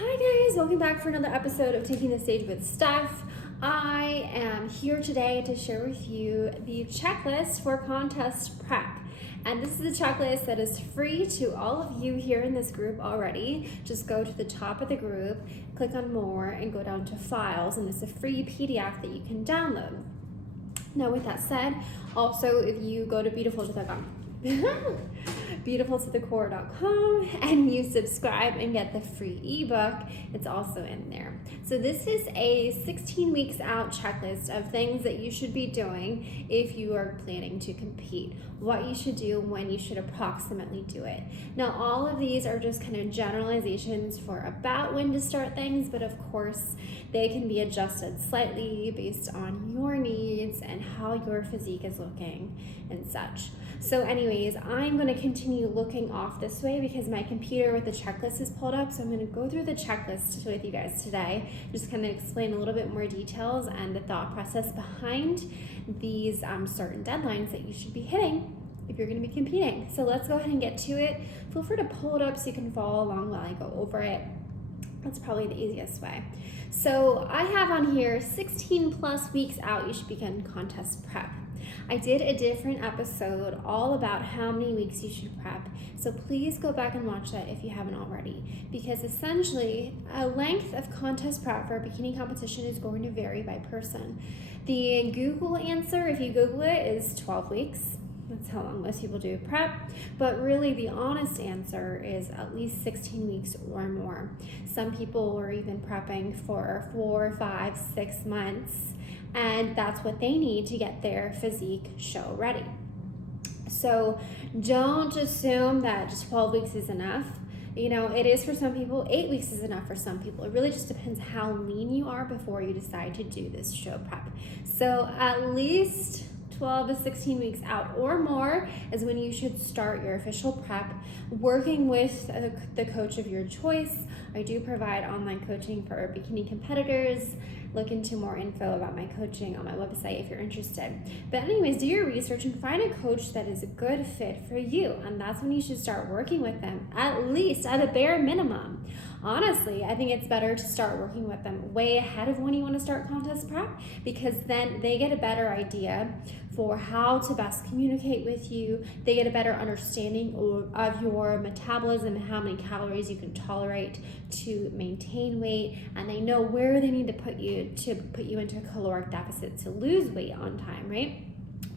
Hi guys, welcome back for another episode of Taking the Stage with Steph. I am here today to share with you the checklist for contest prep. And this is a checklist that is free to all of you here in this group already. Just go to the top of the group, click on more, and go down to files, and it's a free PDF that you can download. Now with that said, also if you go to beautifultothecore.com and you subscribe and get the free ebook, it's also in there. So this is a 16 weeks out checklist of things that you should be doing if you are planning to compete, what you should do, when you should approximately do it. Now all of these are just kind of generalizations for about when to start things, but of course they can be adjusted slightly based on your needs and how your physique is looking and such. So anyways, I'm going to continue looking off this way because my computer with the checklist is pulled up. So I'm going to go through the checklist with you guys today, just kind of explain a little bit more details and the thought process behind these certain deadlines that you should be hitting if you're going to be competing. So let's go ahead and get to it. Feel free to pull it up so you can follow along while I go over it. That's probably the easiest way. So I have on here 16 plus weeks out you should begin contest prep. I did a different episode all about how many weeks you should prep, so please go back and watch that if you haven't already, because essentially a length of contest prep for a bikini competition is going to vary by person. The Google answer, if you Google it, is 12 weeks. That's how long most people do prep, but really the honest answer is at least 16 weeks or more. Some people are even prepping for 4, 5, 6 months, and that's what they need to get their physique show ready. So don't assume that just 12 weeks is enough. You know, it is for some people, 8 weeks is enough for some people. It really just depends how lean you are before you decide to do this show prep. So at least 12 to 16 weeks out or more is when you should start your official prep, working with the coach of your choice. I do provide online coaching for bikini competitors. Look into more info about my coaching on my website if you're interested. But anyways, do your research and find a coach that is a good fit for you. And that's when you should start working with them, at least at a bare minimum. Honestly, I think it's better to start working with them way ahead of when you want to start contest prep, because then they get a better idea for how to best communicate with you. They get a better understanding of your metabolism and how many calories you can tolerate to maintain weight, and they know where they need to put you into a caloric deficit to lose weight on time, right?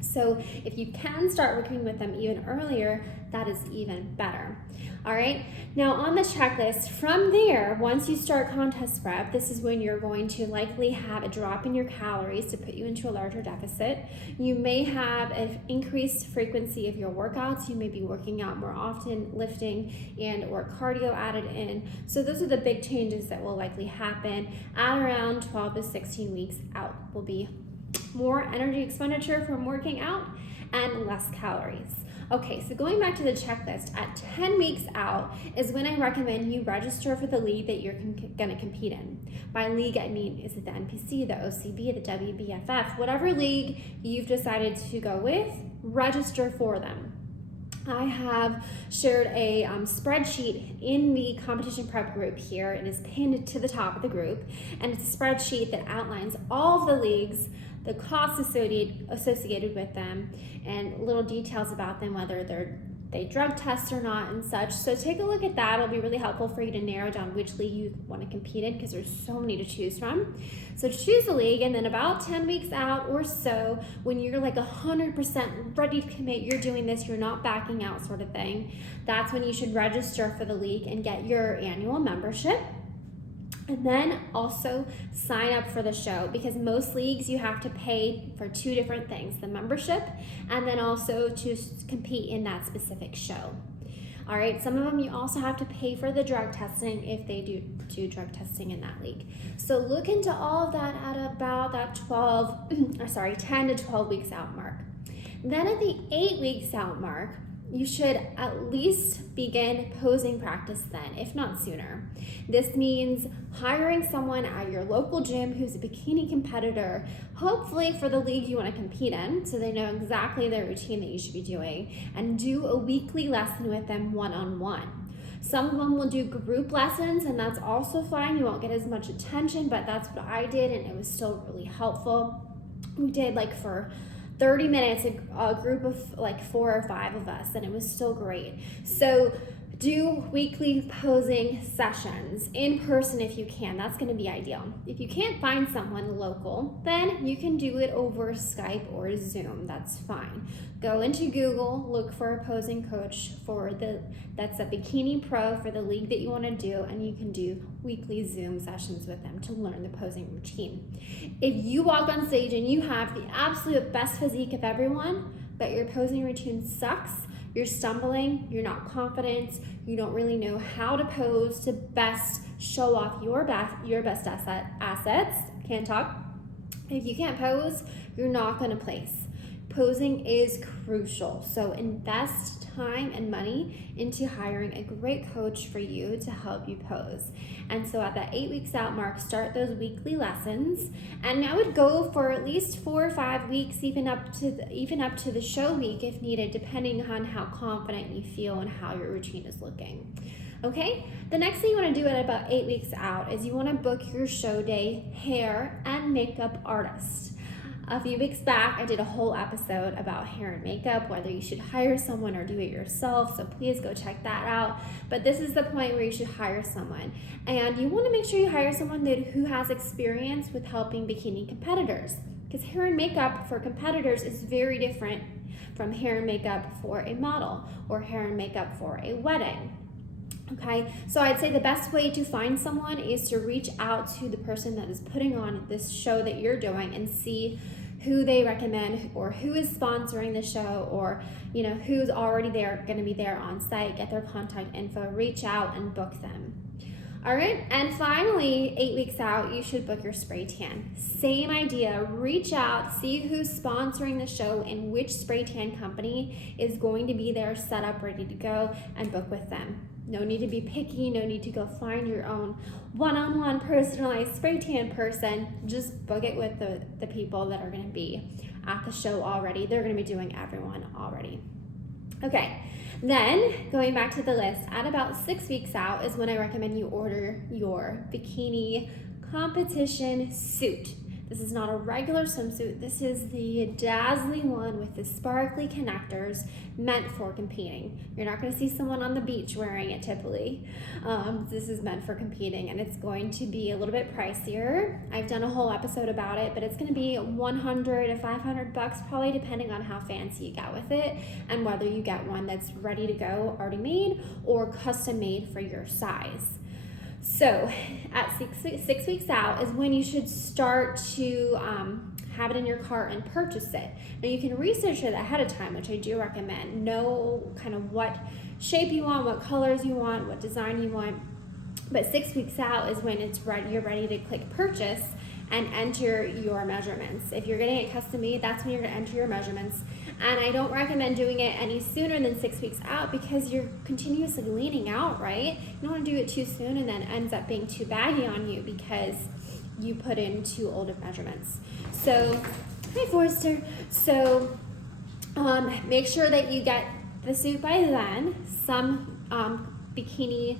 So if you can start working with them even earlier, that is even better. All right, now on the checklist, from there, once you start contest prep, this is when you're going to likely have a drop in your calories to put you into a larger deficit. You may have an increased frequency of your workouts. You may be working out more often, lifting and or cardio added in. So those are the big changes that will likely happen at around 12 to 16 weeks out. Will be more energy expenditure from working out and less calories. Okay, so going back to the checklist, at 10 weeks out is when I recommend you register for the league that you're going to compete in. By league, I mean, is it the NPC, the OCB, the WBFF, whatever league you've decided to go with, register for them. I have shared a spreadsheet in the competition prep group here. It is pinned to the top of the group, and it's a spreadsheet that outlines all of the leagues, the costs associated with them, and little details about them, whether they drug test or not and such. So take a look at that. It'll be really helpful for you to narrow down which league you want to compete in, because there's so many to choose from. So choose a league, and then about 10 weeks out or so, when you're like 100% ready to commit, you're doing this, you're not backing out sort of thing, that's when you should register for the league and get your annual membership. And then also sign up for the show, because most leagues you have to pay for 2 different things, the membership and then also to compete in that specific show. All right, some of them you also have to pay for the drug testing if they do drug testing in that league. So look into all of that at about that 10 to 12 weeks out mark. Then at the 8 weeks out mark, you should at least begin posing practice then, if not sooner. This means hiring someone at your local gym who's a bikini competitor, hopefully for the league you want to compete in, so they know exactly the routine that you should be doing, and do a weekly lesson with them one-on-one. Some of them will do group lessons, and that's also fine. You won't get as much attention, but that's what I did, and it was still really helpful. We did like for 30 minutes, a group of like 4 or 5 of us, and it was still great. So do weekly posing sessions in person if you can. That's going to be ideal. If you can't find someone local, then you can do it over Skype or Zoom. That's fine. Go into Google, look for a posing coach that's a Bikini Pro for the league that you want to do, and you can do weekly Zoom sessions with them to learn the posing routine. If you walk on stage and you have the absolute best physique of everyone, but your posing routine sucks, you're stumbling, you're not confident, you don't really know how to pose to best show off your best assets, can't talk. If you can't pose, you're not gonna place. Posing is crucial, so invest time and money into hiring a great coach for you to help you pose. And so at that 8 weeks out mark, start those weekly lessons, and I would go for at least 4 or 5 weeks, even up to the show week if needed, depending on how confident you feel and how your routine is looking. Okay, the next thing you want to do at about 8 weeks out is you want to book your show day hair and makeup artist. A few weeks back, I did a whole episode about hair and makeup, whether you should hire someone or do it yourself, so please go check that out. But this is the point where you should hire someone. And you want to make sure you hire someone who has experience with helping bikini competitors, because hair and makeup for competitors is very different from hair and makeup for a model or hair and makeup for a wedding. Okay, so I'd say the best way to find someone is to reach out to the person that is putting on this show that you're doing and see who they recommend or who is sponsoring the show, or who's already there, going to be there on site. Get their contact info, reach out and book them. All right, and finally, 8 weeks out, you should book your spray tan. Same idea, reach out, see who's sponsoring the show and which spray tan company is going to be there set up, ready to go, and book with them. No need to be picky, no need to go find your own one-on-one personalized spray tan person. Just book it with the people that are gonna be at the show already. They're gonna be doing everyone already. Okay, then going back to the list, at about 6 weeks out is when I recommend you order your bikini competition suit. This is not a regular swimsuit. This is the dazzling one with the sparkly connectors meant for competing. You're not going to see someone on the beach wearing it typically. This is meant for competing, and it's going to be a little bit pricier. I've done a whole episode about it, but it's going to be $100 to $500 probably, depending on how fancy you get with it and whether you get one that's ready to go, already made, or custom made for your size. So at 6 weeks out is when you should start to have it in your cart and purchase it. Now you can research it ahead of time, which I do recommend. Know kind of what shape you want, what colors you want, what design you want. But 6 weeks out is when it's ready. You're ready to click purchase and enter your measurements. If you're getting it custom made, that's when you're gonna enter your measurements. And I don't recommend doing it any sooner than 6 weeks out, because you're continuously leaning out, right? You don't wanna do it too soon and then it ends up being too baggy on you because you put in too old of measurements. So, hi Forrester. So make sure that you get the suit by then. Some bikini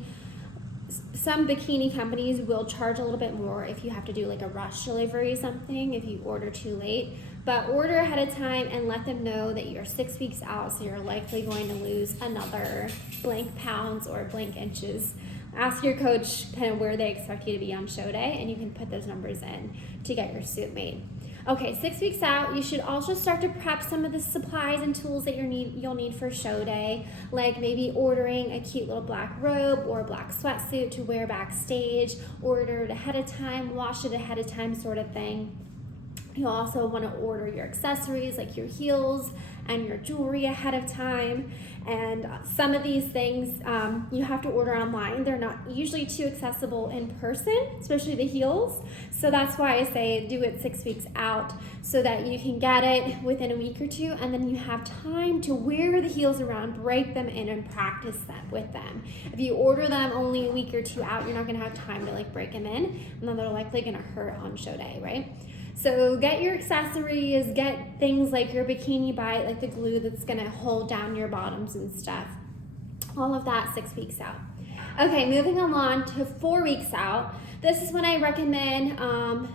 companies will charge a little bit more if you have to do like a rush delivery or something, if you order too late. But order ahead of time and let them know that you're 6 weeks out, so you're likely going to lose another blank pounds or blank inches. Ask your coach kind of where they expect you to be on show day, and you can put those numbers in to get your suit made. Okay, 6 weeks out, you should also start to prep some of the supplies and tools that you'll need for show day, like maybe ordering a cute little black robe or a black sweatsuit to wear backstage, order it ahead of time, wash it ahead of time, sort of thing. You'll also want to order your accessories like your heels and your jewelry ahead of time. And some of these things you have to order online. They're not usually too accessible in person, especially the heels. So that's why I say do it 6 weeks out so that you can get it within a week or two, and then you have time to wear the heels around, break them in, and practice them with them. If you order them only a week or two out, you're not going to have time to like break them in, and then they're likely going to hurt on show day, right? So get your accessories, get things like your bikini bite, like the glue that's gonna hold down your bottoms and stuff. All of that 6 weeks out. Okay, moving along to 4 weeks out. This is when I recommend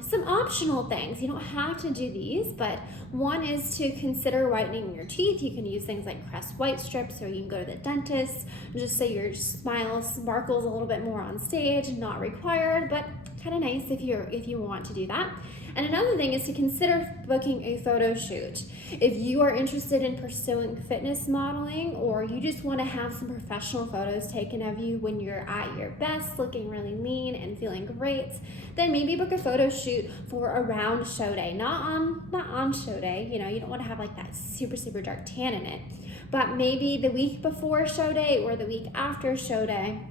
some optional things. You don't have to do these, but one is to consider whitening your teeth. You can use things like Crest white strips, or you can go to the dentist just so your smile sparkles a little bit more on stage. Not required, but kind of nice if you want to do that. And another thing is to consider booking a photo shoot. If you are interested in pursuing fitness modeling, or you just want to have some professional photos taken of you when you're at your best, looking really lean and feeling great, then maybe book a photo shoot for around show day. Not on show day. You know, you don't want to have like that super, super dark tan in it. But maybe the week before show day or the week after show day,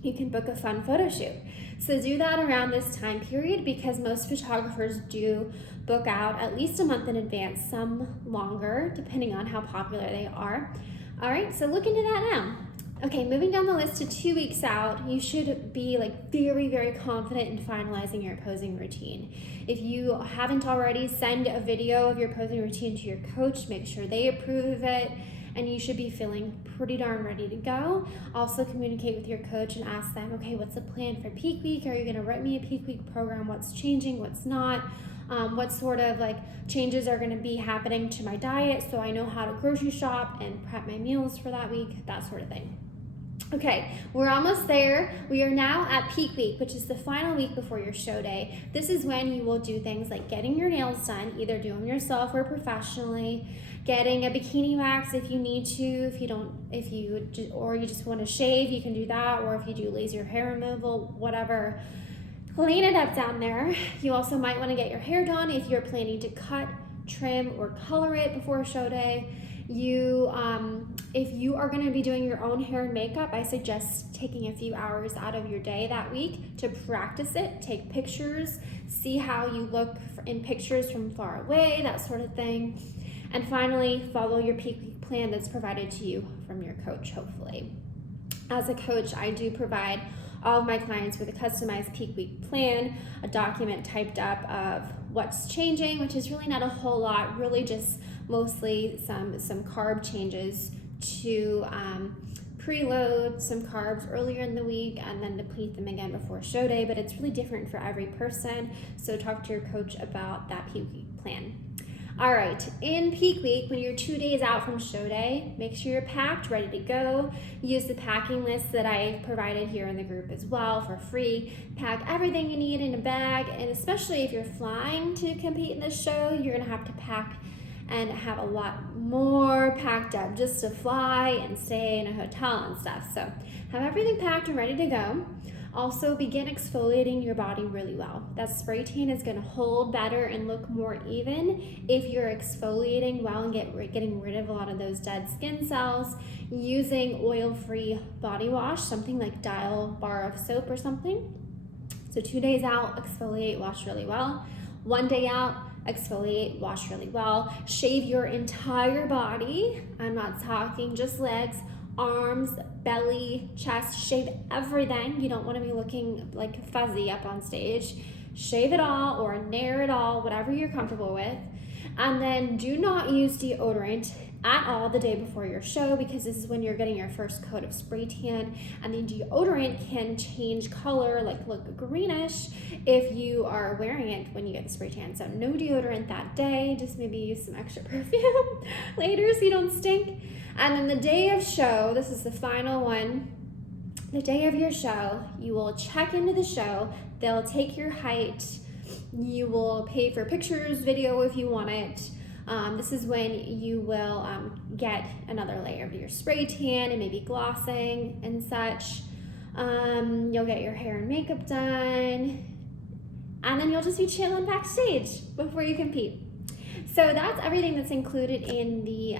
you can book a fun photo shoot. So do that around this time period, because most photographers do book out at least a month in advance, some longer, depending on how popular they are. All right, so look into that now. Okay, moving down the list to 2 weeks out, you should be like very, very confident in finalizing your posing routine. If you haven't already, send a video of your posing routine to your coach, make sure they approve of it, and you should be feeling pretty darn ready to go. Also communicate with your coach and ask them, okay, what's the plan for peak week? Are you gonna write me a peak week program? What's changing, what's not? What sort of like changes are gonna be happening to my diet so I know how to grocery shop and prep my meals for that week, that sort of thing. Okay, we're almost there. We are now at peak week, which is the final week before your show day. This is when you will do things like getting your nails done, either do them yourself or professionally, getting a bikini wax if you need to, or you just want to shave, you can do that, or if you do laser hair removal, whatever. Clean it up down there. You also might want to get your hair done if you're planning to cut, trim, or color it before show day. If you are going to be doing your own hair and makeup, I suggest taking a few hours out of your day that week to practice it, take pictures, see how you look in pictures from far away, that sort of thing. And finally, follow your peak week plan that's provided to you from your coach, hopefully. As a coach, I do provide all of my clients with a customized peak week plan, a document typed up of what's changing, which is really not a whole lot, really just mostly some carb changes to preload some carbs earlier in the week and then deplete them again before show day, but it's really different for every person. So talk to your coach about that peak week plan. All right, in peak week, when you're 2 days out from show day, make sure you're packed, ready to go. Use the packing list that I provided here in the group as well for free. Pack everything you need in a bag, and especially if you're flying to compete in this show, you're gonna have to pack and have a lot more packed up just to fly and stay in a hotel and stuff. So have everything packed and ready to go. Also begin exfoliating your body really well. That spray tan is gonna hold better and look more even if you're exfoliating well and getting rid of a lot of those dead skin cells using oil-free body wash, something like Dial bar of soap or something. So 2 days out, exfoliate, wash really well. 1 day out, exfoliate, wash really well. Shave your entire body. I'm not talking just legs, arms, belly, chest. Shave everything. You don't want to be looking like fuzzy up on stage. Shave it all or nair it all, whatever you're comfortable with. And then do not use deodorant at all the day before your show, because this is when you're getting your first coat of spray tan, and the deodorant can change color, like look greenish if you are wearing it when you get the spray tan. So no deodorant that day, just maybe use some extra perfume later so you don't stink. And then the day of show, this is the final one, the day of your show, you will check into the show, they'll take your height, you will pay for pictures, video if you want it. This is when you will get another layer of your spray tan and maybe glossing and such. You'll get your hair and makeup done, and then you'll just be chilling backstage before you compete. So that's everything that's included in the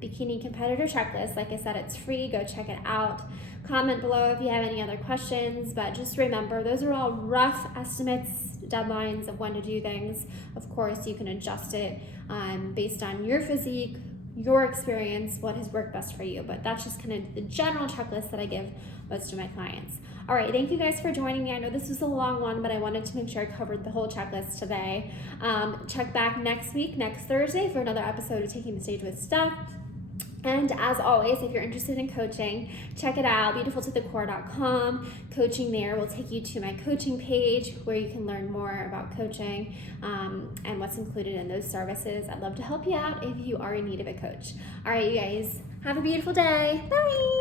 Bikini Competitor Checklist. Like I said, it's free. Go check it out. Comment below if you have any other questions, but just remember, those are all rough estimates, deadlines of when to do things. Of course, you can adjust it based on your physique, your experience, what has worked best for you, but that's just kind of the general checklist that I give most of my clients. All right, thank you guys for joining me. I know this was a long one, but I wanted to make sure I covered the whole checklist today. Check back next week, next Thursday, for another episode of Taking the Stage with Steph. And as always, if you're interested in coaching, check it out, beautifultothecore.com. Coaching there will take you to my coaching page where you can learn more about coaching and what's included in those services. I'd love to help you out if you are in need of a coach. All right, you guys, have a beautiful day. Bye.